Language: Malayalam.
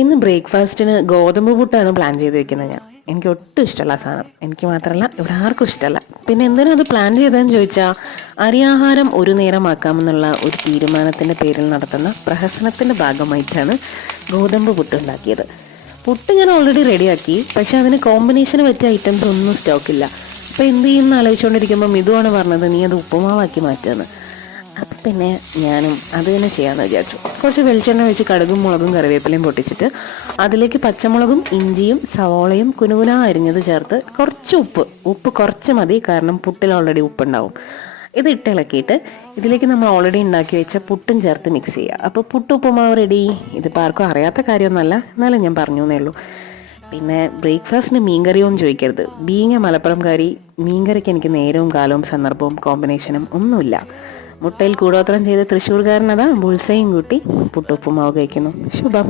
ഇന്ന് ബ്രേക്ക്ഫാസ്റ്റിന് ഗോതമ്പ് പുട്ടാണ് പ്ലാൻ ചെയ്ത് വെക്കുന്നത് ഞാൻ. എനിക്ക് ഒട്ടും ഇഷ്ടമല്ല ആ സാധനം. എനിക്ക് മാത്രമല്ല ഇവിടെ ആർക്കും ഇഷ്ടമല്ല. പിന്നെ എന്തിനാ അത് പ്ലാൻ ചെയ്തതെന്ന് ചോദിച്ചാൽ അരിയാഹാരം ഒരു നേരമാക്കാമെന്നുള്ള ഒരു തീരുമാനത്തിൻ്റെ പേരിൽ നടത്തുന്ന പ്രഹസനത്തിൻ്റെ ഭാഗമായിട്ടാണ് ഗോതമ്പ് പുട്ട് ഉണ്ടാക്കിയത്. പുട്ട് ഞാൻ ഓൾറെഡി റെഡിയാക്കി, പക്ഷെ അതിന് കോമ്പിനേഷന് പറ്റിയ ഐറ്റംസ് ഒന്നും സ്റ്റോക്കില്ല. അപ്പോൾ എന്ത് ചെയ്യുമെന്ന് ആലോചിച്ചുകൊണ്ടിരിക്കുമ്പോൾ മിതുവാണ് പറഞ്ഞത് നീ അത് ഉപ്പുമാവാക്കി മാറ്റുമെന്ന്. അപ്പം പിന്നെ ഞാനും അത് തന്നെ ചെയ്യാമെന്ന് വിചാരിച്ചു. കുറച്ച് വെളിച്ചെണ്ണ വെച്ച് കടുകും മുളകും കറിവേപ്പിലയും പൊട്ടിച്ചിട്ട് അതിലേക്ക് പച്ചമുളകും ഇഞ്ചിയും സവോളയും കുനുകുന അരിഞ്ഞത് ചേർത്ത് കുറച്ച് ഉപ്പ് കുറച്ച് മതി, കാരണം പുട്ടിൽ ഓൾറെഡി ഉപ്പുണ്ടാവും. ഇത് ഇട്ടിളക്കിയിട്ട് ഇതിലേക്ക് നമ്മൾ ഓൾറെഡി ഉണ്ടാക്കി വെച്ച പുട്ടും ചേർത്ത് മിക്സ് ചെയ്യുക. അപ്പോൾ പുട്ട് ഉപ്പുമാവ് റെഡി. ഇതിപ്പോൾ ആർക്കും അറിയാത്ത കാര്യമൊന്നുമല്ല, എന്നാലും ഞാൻ പറഞ്ഞു എന്നേ ഉള്ളൂ. പിന്നെ ബ്രേക്ക്ഫാസ്റ്റിന് മീൻകറിയൊന്നും ചോദിക്കരുത്. ബീങ് എ മലപ്പുറംകാരി, മീൻകറിക്ക് എനിക്ക് നേരവും കാലവും സന്ദർഭവും കോമ്പിനേഷനും ഒന്നുമില്ല. മുട്ടയിൽ കൂടോത്രം ചെയ്ത തൃശ്ശൂർകാരനതാ ബുൾസയും കൂട്ടി പുട്ടുപ്പുമാവ് കഴിക്കുന്നു. ശുഭം.